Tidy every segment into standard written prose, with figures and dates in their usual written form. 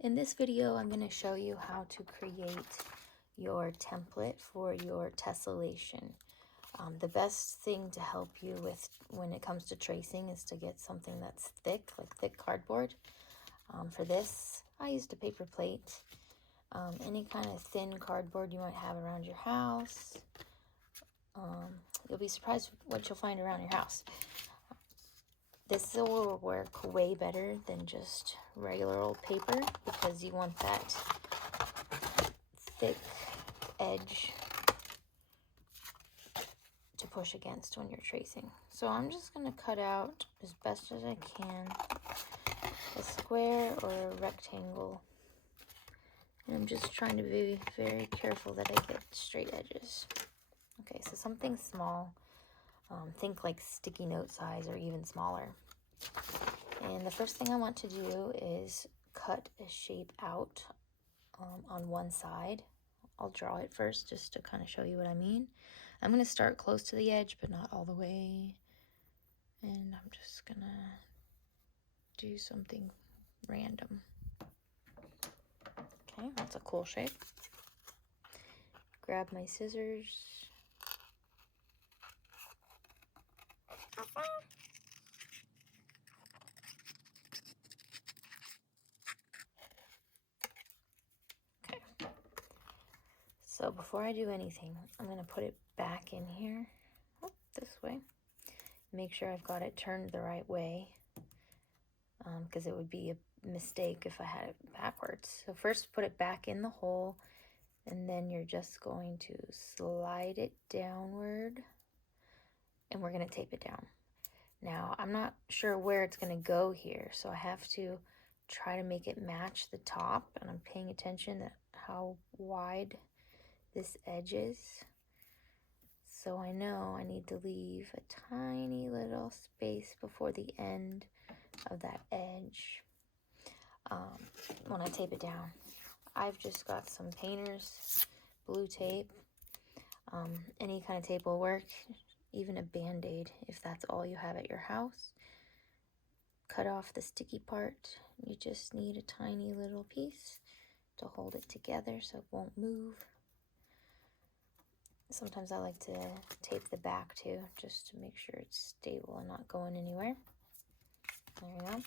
In this video, I'm going to show you how to create your template for your tessellation. The best thing to help you with when it comes to tracing is to get something that's thick, like thick cardboard. For this, I used a paper plate. Any kind of thin cardboard you might have around your house. You'll be surprised what you'll find around your house. This will work way better than just regular old paper because you want that thick edge to push against when you're tracing. So I'm just going to cut out as best as I can a square or a rectangle. And I'm just trying to be very careful that I get straight edges. Okay, so something small. Think like sticky note size or even smaller. And the first thing I want to do is cut a shape out on one side. I'll draw it first just to kind of show you what I mean. I'm going to start close to the edge, but not all the way. And I'm just going to do something random. Okay, that's a cool shape. Grab my scissors. Okay. So before I do anything, I'm going to put it back in here. Oh, this way. Make sure I've got it turned the right way, because it would be a mistake if I had it backwards. So first put it back in the hole, and then you're just going to slide it downward, and we're going to tape it down. Now, I'm not sure where it's going to go here, so I have to try to make it match the top, and I'm paying attention to how wide this edge is. So I know I need to leave a tiny little space before the end of that edge when I tape it down. I've just got some painter's blue tape. Any kind of tape will work, even a Band-Aid if that's all you have at your house. Cut off the sticky part. You just need a tiny little piece to hold it together so it won't move. Sometimes I like to tape the back too, just to make sure it's stable and not going anywhere. There we go.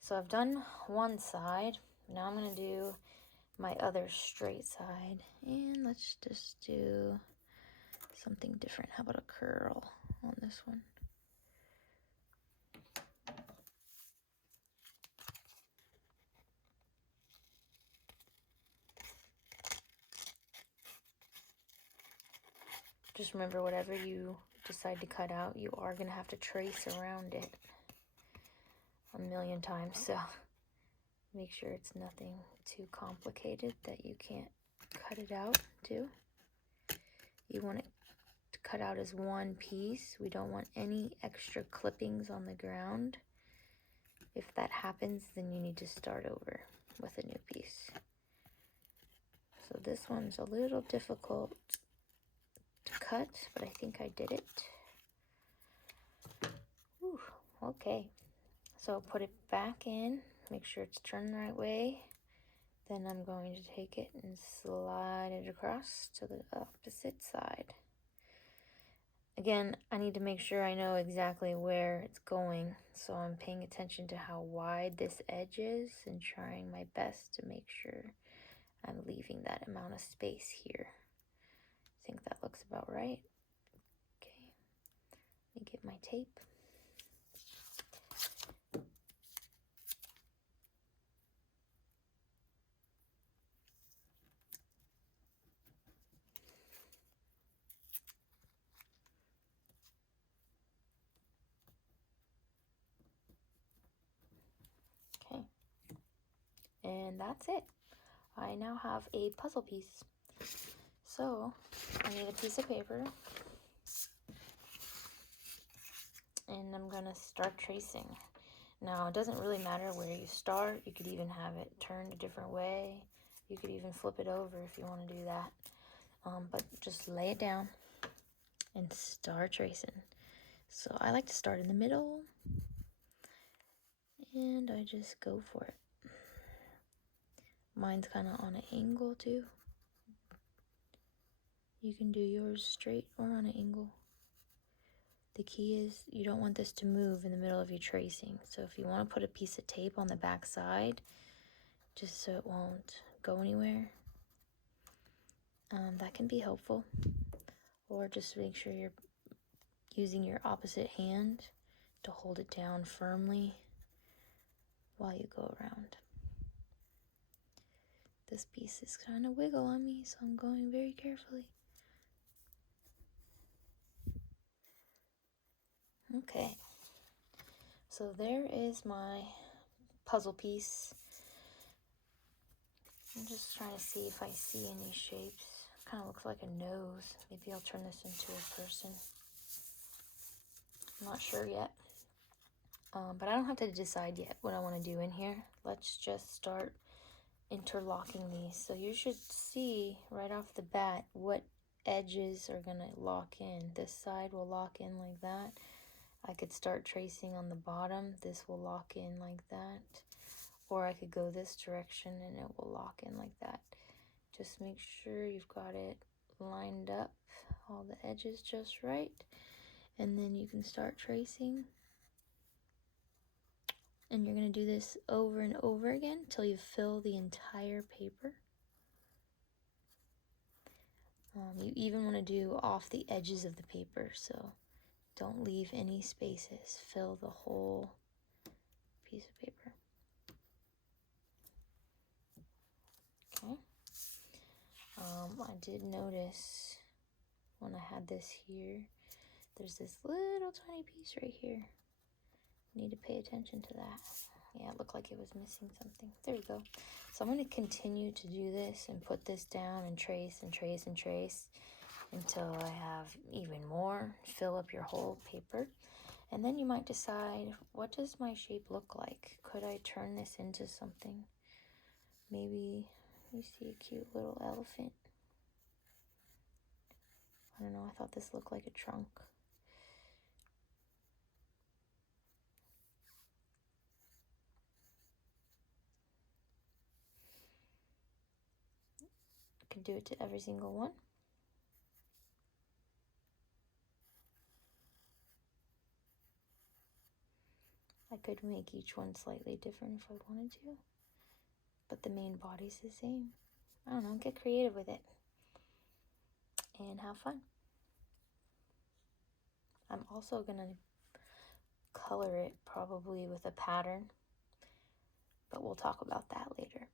So I've done one side. Now I'm going to do my other straight side. And let's just do something different. How about a curl on this one? Just remember, whatever you decide to cut out, you are going to have to trace around it a million times. So make sure it's nothing too complicated that you can't cut it out too. You want it to cut out as one piece. We don't want any extra clippings on the ground. If that happens, then you need to start over with a new piece. So this one's a little difficult to cut, but I think I did it. Whew, okay. So put it back in, make sure it's turned the right way. Then I'm going to take it and slide it across to the opposite side. Again, I need to make sure I know exactly where it's going, so I'm paying attention to how wide this edge is and trying my best to make sure I'm leaving that amount of space here. I think that looks about right. Okay, let me get my tape. Okay, and that's it. I now have a puzzle piece. So I need a piece of paper, and I'm gonna start tracing. Now, it doesn't really matter where you start. You could even have it turned a different way. You could even flip it over if you want to do that. But just lay it down and start tracing. So I like to start in the middle, and I just go for it. Mine's kind of on an angle too. You can do yours straight or on an angle. The key is you don't want this to move in the middle of your tracing. So if you want to put a piece of tape on the back side, just so it won't go anywhere, that can be helpful. Or just make sure you're using your opposite hand to hold it down firmly while you go around. This piece is kind of wiggle on me, so I'm going very carefully. Okay, so there is my puzzle piece. I'm just trying to see if I see any shapes. Kind of looks like a nose. Maybe I'll turn this into a person. I'm not sure yet. But I don't have to decide yet what I want to do in here. Let's just start interlocking these. So you should see right off the bat what edges are going to lock in. This side will lock in like that. I could start tracing on the bottom. This will lock in like that. Or I could go this direction and it will lock in like that. Just make sure you've got it lined up, all the edges just right. And then you can start tracing. And you're going to do this over and over again until you fill the entire paper. You even want to do off the edges of the paper, so don't leave any spaces. Fill the whole piece of paper. Okay. I did notice when I had this here, there's this little tiny piece right here. Need to pay attention to that. Yeah, it looked like it was missing something. There you go. So I'm going to continue to do this and put this down and trace and trace and trace until I have even more. Fill up your whole paper. And then you might decide, what does my shape look like? Could I turn this into something? Maybe you see a cute little elephant. I don't know, I thought this looked like a trunk. I could do it to every single one. I could make each one slightly different if I wanted to, but the main body's the same. I don't know, get creative with it and have fun. I'm also gonna color it probably with a pattern, but we'll talk about that later.